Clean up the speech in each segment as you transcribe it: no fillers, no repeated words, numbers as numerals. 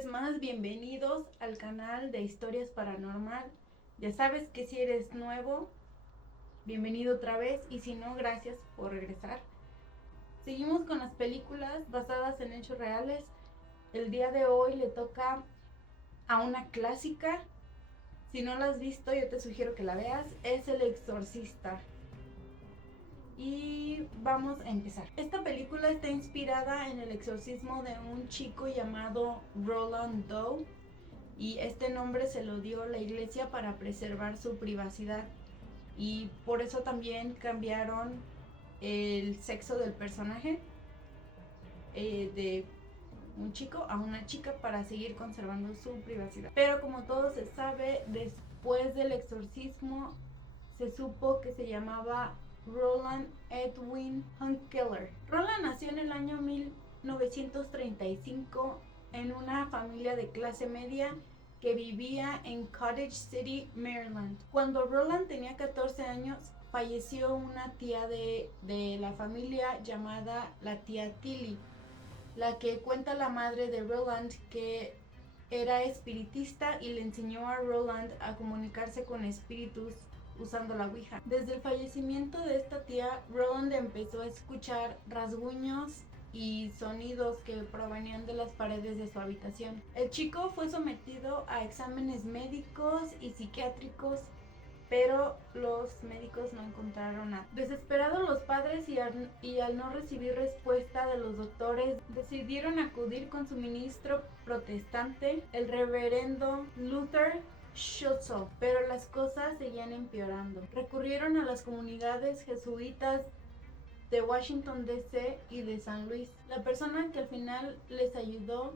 vez más, bienvenidos al canal de Historias Paranormal. Ya sabes que si eres nuevo, bienvenido otra vez, y si no, gracias por regresar. Seguimos con las películas basadas en hechos reales. El día de hoy le toca a una clásica. Si no la has visto, yo te sugiero que la veas. Es El Exorcista. Y vamos a empezar. Esta película está inspirada en el exorcismo de un chico llamado Roland Doe, y este nombre se lo dio la iglesia para preservar su privacidad, y por eso también cambiaron el sexo del personaje, de un chico a una chica, para seguir conservando su privacidad. Pero como todo se sabe, después del exorcismo se supo que se llamaba Roland Edwin Hunkeler. Roland nació en el año 1935 en una familia de clase media que vivía en Cottage City, Maryland. Cuando Roland tenía 14 años, falleció una tía de la familia llamada la tía Tilly, la que cuenta la madre de Roland que era espiritista y le enseñó a Roland a comunicarse con espíritus usando la ouija. Desde el fallecimiento de esta tía, Roland empezó a escuchar rasguños y sonidos que provenían de las paredes de su habitación. El chico fue sometido a exámenes médicos y psiquiátricos, pero los médicos no encontraron nada. Desesperados los padres y al no recibir respuesta de los doctores, decidieron acudir con su ministro protestante, el reverendo Luther Schutzel, pero las cosas seguían empeorando. Recurrieron a las comunidades jesuitas de Washington DC y de San Luis. La persona que al final les ayudó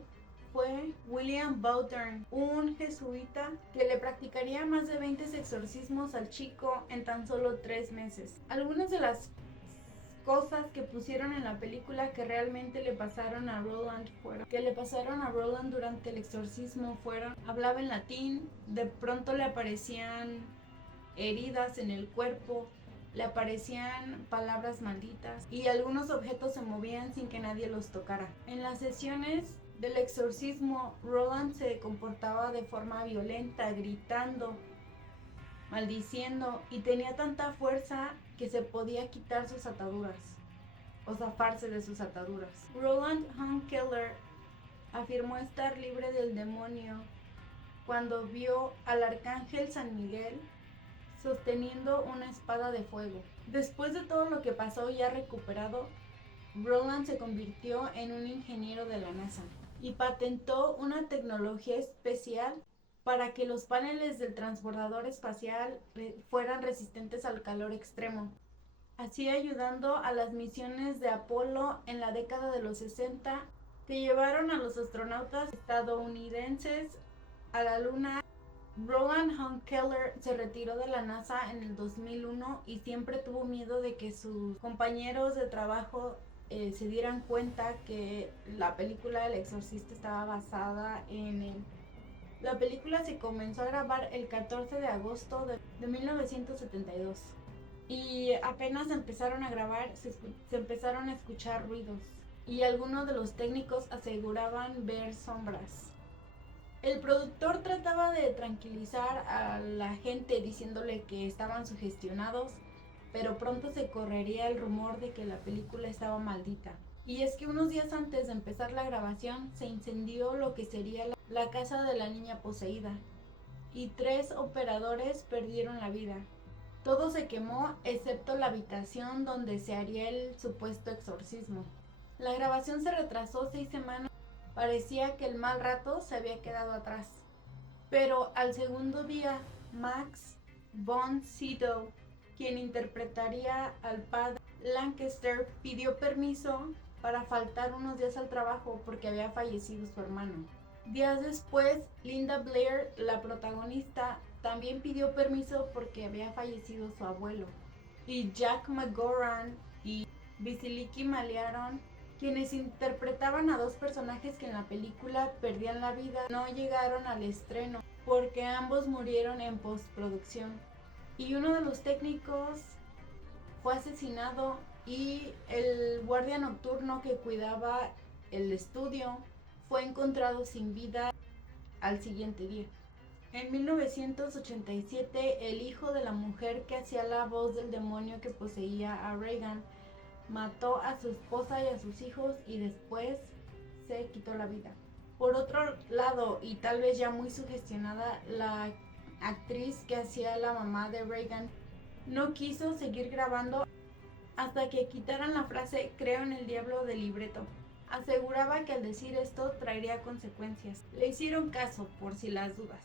fue William Bowdern, un jesuita que le practicaría más de 20 exorcismos al chico en tan solo 3 meses. Algunas de las cosas que pusieron en la película que realmente le pasaron a Roland durante el exorcismo fueron: hablaba en latín, de pronto le aparecían heridas en el cuerpo, le aparecían palabras malditas, y algunos objetos se movían sin que nadie los tocara. En las sesiones del exorcismo, Roland se comportaba de forma violenta, gritando, maldiciendo, y tenía tanta fuerza que se podía quitar sus ataduras o zafarse de sus ataduras. Roland Hunkeler afirmó estar libre del demonio cuando vio al arcángel San Miguel sosteniendo una espada de fuego. Después de todo lo que pasó, ya recuperado, Roland se convirtió en un ingeniero de la NASA y patentó una tecnología especial para que los paneles del transbordador espacial fueran resistentes al calor extremo, así ayudando a las misiones de Apolo en la década de los 60, que llevaron a los astronautas estadounidenses a la Luna. Roland Hunkeler se retiró de la NASA en el 2001 y siempre tuvo miedo de que sus compañeros de trabajo se dieran cuenta que la película El Exorcista estaba basada en él. La película se comenzó a grabar el 14 de agosto de 1972 y apenas empezaron a grabar se empezaron a escuchar ruidos, y algunos de los técnicos aseguraban ver sombras. El productor trataba de tranquilizar a la gente diciéndole que estaban sugestionados, pero pronto se correría el rumor de que la película estaba maldita. Y es que unos días antes de empezar la grabación se incendió lo que sería la casa de la niña poseída, y 3 operadores perdieron la vida. Todo se quemó excepto la habitación donde se haría el supuesto exorcismo. La grabación se retrasó 6 semanas. Parecía que el mal rato se había quedado atrás. Pero al segundo día, Max von Sydow, quien interpretaría al padre Lancaster, pidió permiso para faltar unos días al trabajo porque había fallecido su hermano. Días después, Linda Blair, la protagonista, también pidió permiso porque había fallecido su abuelo. Y Jack McGoran y Vasiliki Maliaron, quienes interpretaban a 2 personajes que en la película perdían la vida, no llegaron al estreno porque ambos murieron en postproducción. Y uno de los técnicos fue asesinado, y el guardia nocturno que cuidaba el estudio fue encontrado sin vida al siguiente día. En 1987, el hijo de la mujer que hacía la voz del demonio que poseía a Regan mató a su esposa y a sus hijos y después se quitó la vida. Por otro lado, y tal vez ya muy sugestionada, la actriz que hacía la mamá de Regan no quiso seguir grabando hasta que quitaran la frase "creo en el diablo" del libreto. Aseguraba que al decir esto traería consecuencias. Le hicieron caso por si las dudas.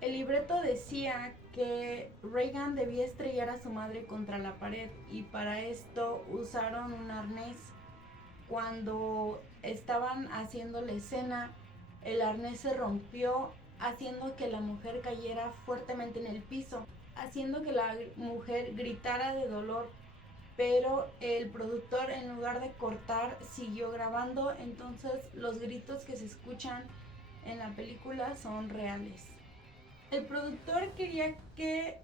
El libreto decía que Regan debía estrellar a su madre contra la pared y para esto usaron un arnés. Cuando estaban haciendo la escena, el arnés se rompió, haciendo que la mujer cayera fuertemente en el piso, haciendo que la mujer gritara de dolor, pero el productor, en lugar de cortar, siguió grabando. Entonces los gritos que se escuchan en la película son reales. El productor quería que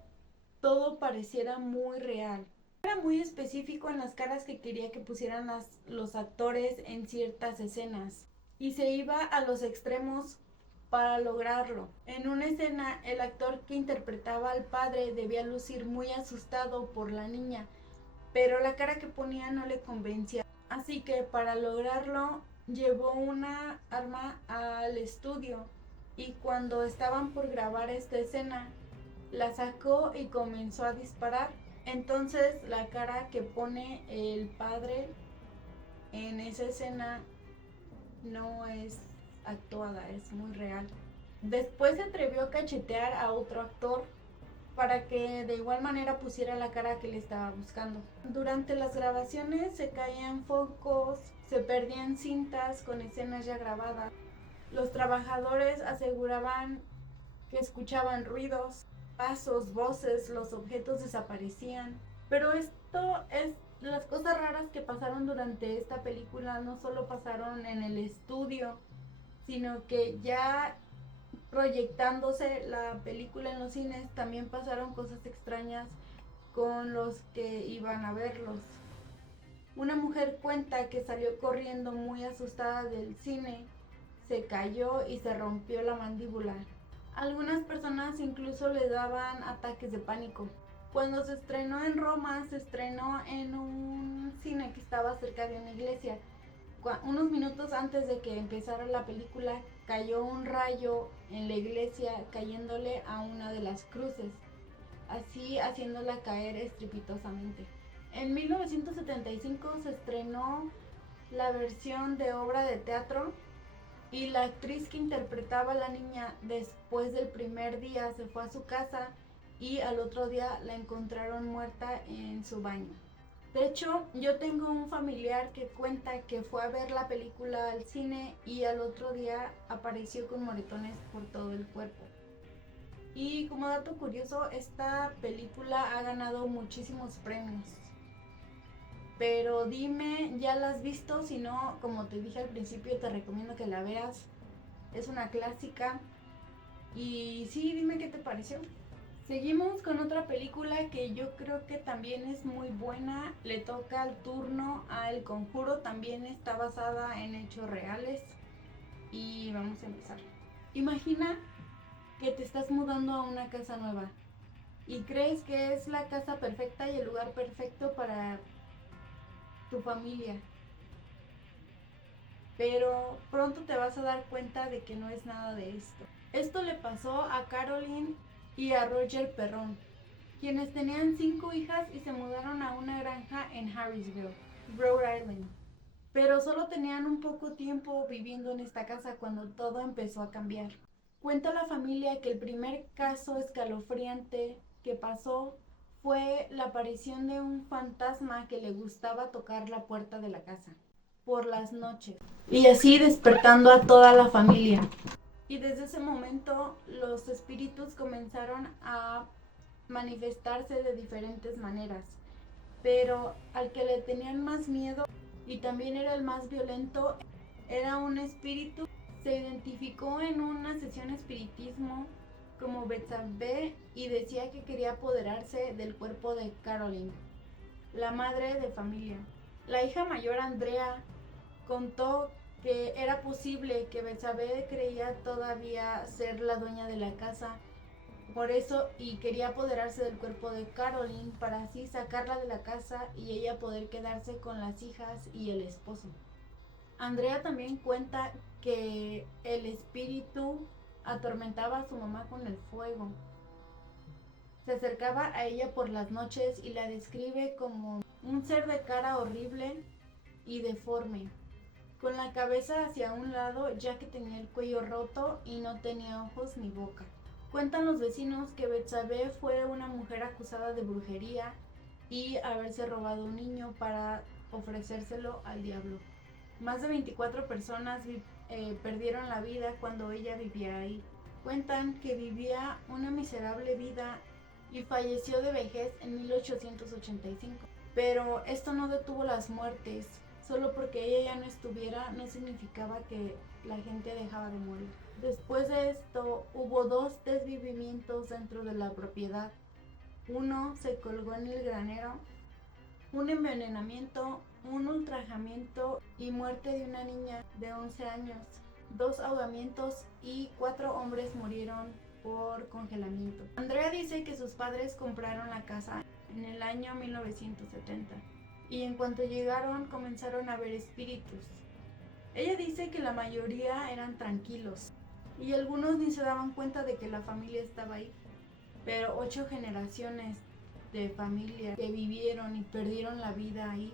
todo pareciera muy real. Era muy específico en las caras que quería que pusieran los actores en ciertas escenas y se iba a los extremos para lograrlo. En una escena, el actor que interpretaba al padre debía lucir muy asustado por la niña, pero la cara que ponía no le convencía. Así que para lograrlo llevó una arma al estudio y cuando estaban por grabar esta escena, la sacó y comenzó a disparar. Entonces la cara que pone el padre en esa escena no es actuada, es muy real. Después se atrevió a cachetear a otro actor para que de igual manera pusiera la cara que le estaba buscando. Durante las grabaciones se caían focos, se perdían cintas con escenas ya grabadas. Los trabajadores aseguraban que escuchaban ruidos, pasos, voces, los objetos desaparecían. Pero esto es las cosas raras que pasaron durante esta película, no solo pasaron en el estudio, sino que ya proyectándose la película en los cines también pasaron cosas extrañas con los que iban a verlos. Una mujer cuenta que salió corriendo muy asustada del cine, se cayó y se rompió la mandíbula. Algunas personas incluso le daban ataques de pánico. Cuando se estrenó en Roma, se estrenó en un cine que estaba cerca de una iglesia. Unos minutos antes de que empezara la película, cayó un rayo en la iglesia, cayéndole a una de las cruces, así haciéndola caer estrepitosamente. En 1975 se estrenó la versión de obra de teatro y la actriz que interpretaba a la niña después del primer día se fue a su casa y al otro día la encontraron muerta en su baño. De hecho, yo tengo un familiar que cuenta que fue a ver la película al cine y al otro día apareció con moretones por todo el cuerpo. Y como dato curioso, esta película ha ganado muchísimos premios. Pero dime, ¿ya la has visto? Si no, como te dije al principio, te recomiendo que la veas. Es una clásica. Y sí, dime qué te pareció. Seguimos con otra película que yo creo que también es muy buena. Le toca el turno a El Conjuro. También está basada en hechos reales. Y vamos a empezar. Imagina que te estás mudando a una casa nueva y crees que es la casa perfecta y el lugar perfecto para tu familia. Pero pronto te vas a dar cuenta de que no es nada de esto. Esto le pasó a Caroline y a Roger Perron, quienes tenían 5 hijas y se mudaron a una granja en Harrisville, Rhode Island. Pero solo tenían un poco tiempo viviendo en esta casa cuando todo empezó a cambiar. Cuenta la familia que el primer caso escalofriante que pasó fue la aparición de un fantasma que le gustaba tocar la puerta de la casa por las noches y así despertando a toda la familia. Y desde ese momento los espíritus comenzaron a manifestarse de diferentes maneras, pero al que le tenían más miedo y también era el más violento era un espíritu. Se identificó en una sesión espiritismo como Betsabé y decía que quería apoderarse del cuerpo de Caroline, la madre de familia. La hija mayor, Andrea, contó que era posible que Betsabé creía todavía ser la dueña de la casa. Por eso, y quería apoderarse del cuerpo de Caroline para así sacarla de la casa y ella poder quedarse con las hijas y el esposo. Andrea también cuenta que el espíritu atormentaba a su mamá con el fuego. Se acercaba a ella por las noches y la describe como un ser de cara horrible y deforme, con la cabeza hacia un lado ya que tenía el cuello roto y no tenía ojos ni boca. Cuentan los vecinos que Betsabé fue una mujer acusada de brujería y haberse robado un niño para ofrecérselo al diablo. Más de 24 personas perdieron la vida cuando ella vivía ahí. Cuentan que vivía una miserable vida y falleció de vejez en 1885. Pero esto no detuvo las muertes. Solo porque ella ya no estuviera no significaba que la gente dejaba de morir. Después de esto hubo 2 desvivimientos dentro de la propiedad. Uno se colgó en el granero, un envenenamiento, un ultrajamiento y muerte de una niña de 11 años. 2 ahogamientos y 4 hombres murieron por congelamiento. Andrea dice que sus padres compraron la casa en el año 1970 y en cuanto llegaron comenzaron a ver espíritus. Ella dice que la mayoría eran tranquilos y algunos ni se daban cuenta de que la familia estaba ahí, pero 8 generaciones de familia que vivieron y perdieron la vida ahí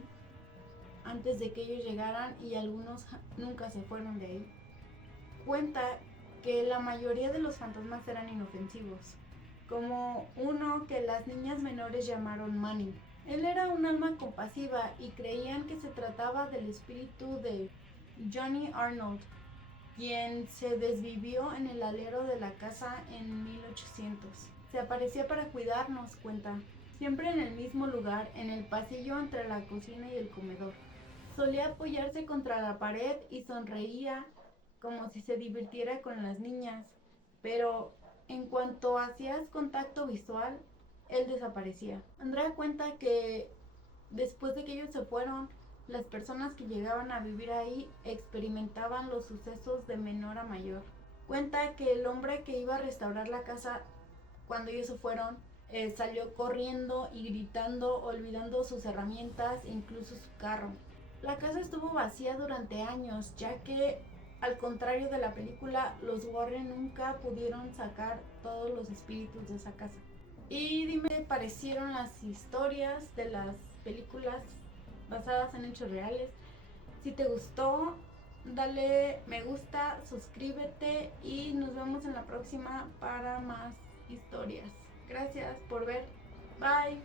antes de que ellos llegaran y algunos nunca se fueron de ahí. Cuenta que la mayoría de los fantasmas eran inofensivos, como uno que las niñas menores llamaron Manny. Él era un alma compasiva y creían que se trataba del espíritu de Johnny Arnold, quien se desvivió en el alero de la casa en 1800. Se aparecía para cuidarnos, cuenta, siempre en el mismo lugar, en el pasillo entre la cocina y el comedor. Solía apoyarse contra la pared y sonreía como si se divirtiera con las niñas, pero en cuanto hacías contacto visual, él desaparecía. Andrea cuenta que después de que ellos se fueron, las personas que llegaban a vivir ahí experimentaban los sucesos de menor a mayor. Cuenta que el hombre que iba a restaurar la casa cuando ellos se fueron salió corriendo y gritando, olvidando sus herramientas e incluso su carro. La casa estuvo vacía durante años, ya que al contrario de la película, los Warren nunca pudieron sacar todos los espíritus de esa casa. Y dime, ¿qué te parecieron las historias de las películas basadas en hechos reales? Si te gustó, dale me gusta, suscríbete y nos vemos en la próxima para más historias. Gracias por ver. Bye.